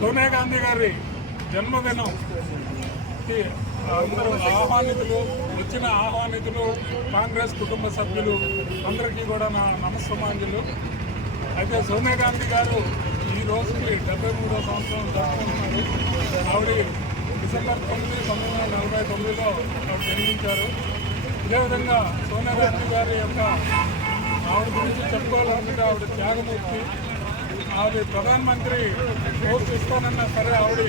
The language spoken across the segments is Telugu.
సోనియా గాంధీ గారి జన్మదినం అందరూ వచ్చిన ఆహ్వానితులు కాంగ్రెస్ కుటుంబ సభ్యులు అందరికీ కూడా నా నమస్సమాంజలు. అయితే సోనియా గాంధీ గారు ఈ రోజుకి 73వ సంవత్సరం జరుపుకుంటున్నారు. ఆవిడ డిసెంబర్ 9, 1949లో జన్మించారు. అదేవిధంగా సోనియా గాంధీ గారి యొక్క ఆవిడ గురించి చెప్పుకోవాలంటే ఆవిడ త్యాగమూర్తి. ఆవిడ ప్రధానమంత్రి పోస్ట్ ఇస్తానన్నా సరే ఆవిడ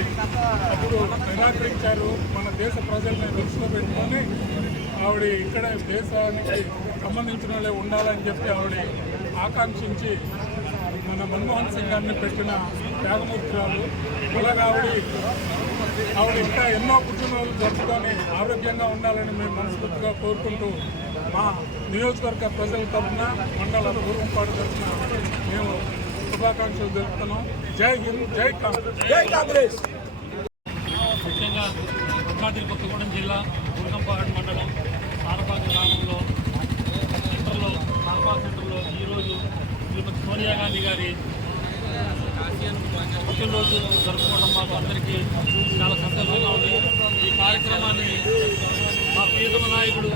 అప్పుడు నిరాకరించారు. మన దేశ ప్రజల్ని దృష్టిలో పెట్టుకొని ఆవిడ ఇక్కడ దేశానికి సంబంధించిన వాళ్ళే ఉండాలని చెప్పి ఆవిడ ఆకాంక్షించి మన మన్మోహన్ సింగ్ గారిని పెట్టిన త్యాగమూర్తురాలు. అలాగే ఆవిడ ఇంకా ఎన్నో పుట్టినరోజులు జరుపుకొని ఆరోగ్యంగా ఉండాలని మేము మనస్ఫూర్తిగా కోరుకుంటూ మా నియోజకవర్గ ప్రజల తరఫున మండల పూర్వంపాడు తరఫున మేము శుభాకాంక్షలు తెలుపుతున్నాం. జై హింద్, జై కాంగ్రెస్, జై కాంగ్రెస్. ముఖ్యంగా భద్రాద్రి కొత్తగూడెం జిల్లా గుర్గంపాడు మండలం సారపాక గ్రామంలో సెంటర్లో ఈరోజు శ్రీమతి సోనియా గాంధీ గారి పుట్టినరోజు జరుపుకోవడం మాకు అందరికీ చాలా సంతోషంగా ఉంది. ఈ కార్యక్రమాన్ని మా ప్రియతమ నాయకుడు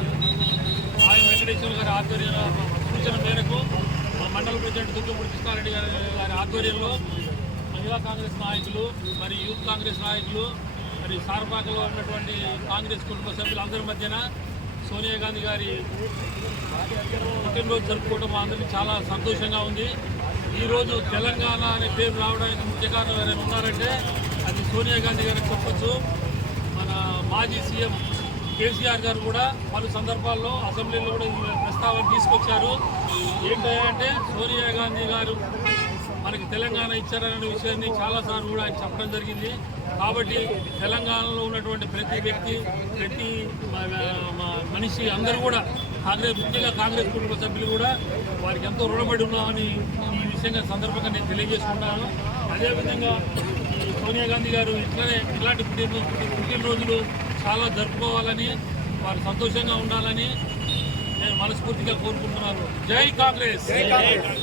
ఆయన వెంకటేశ్వర గారి ఆధ్వర్యంలో సూచన మేరకు మా మండల ప్రెసిడెంట్ దుర్గమూడి కృష్ణారెడ్డి గారి ఆధ్వర్యంలో మహిళా కాంగ్రెస్ నాయకులు మరి యూత్ కాంగ్రెస్ నాయకులు మరి సారపాకలో ఉన్నటువంటి కాంగ్రెస్ కుటుంబ సభ్యులందరి మధ్యన సోనియా గాంధీ గారి పుట్టినరోజు జరుపుకోవడం మా అందరికీ చాలా సంతోషంగా ఉంది. ఈరోజు తెలంగాణ అనే పేరు రావడానికి ముఖ్య కారణం ఎవరైనా ఉన్నారంటే అది సోనియా గాంధీ గారికి చెప్పొచ్చు. మన మాజీ సీఎం కేసీఆర్ గారు కూడా పలు సందర్భాల్లో అసెంబ్లీలో కూడా ఈ ప్రస్తావన తీసుకొచ్చారు. ఏంటంటే సోనియా గాంధీ గారు మనకి తెలంగాణ ఇచ్చారనే విషయాన్ని చాలాసార్లు కూడా ఆయన చెప్పడం జరిగింది. కాబట్టి తెలంగాణలో ఉన్నటువంటి ప్రతి వ్యక్తి ప్రతి మనిషి అందరూ కూడా ముఖ్యంగా కాంగ్రెస్ కుటుంబ సభ్యులు కూడా వారికి ఎంతో రుణపడి ఉన్నామని ఈ విషయంగా సందర్భంగా నేను తెలియజేసుకున్నాను. అదేవిధంగా ఈ సోనియా గాంధీ గారు ఇలాంటి పుట్టినరోజులు చాలా జరుపుకోవాలని వారు సంతోషంగా ఉండాలని నేను మనస్ఫూర్తిగా కోరుకుంటున్నాను. జై కాంగ్రెస్.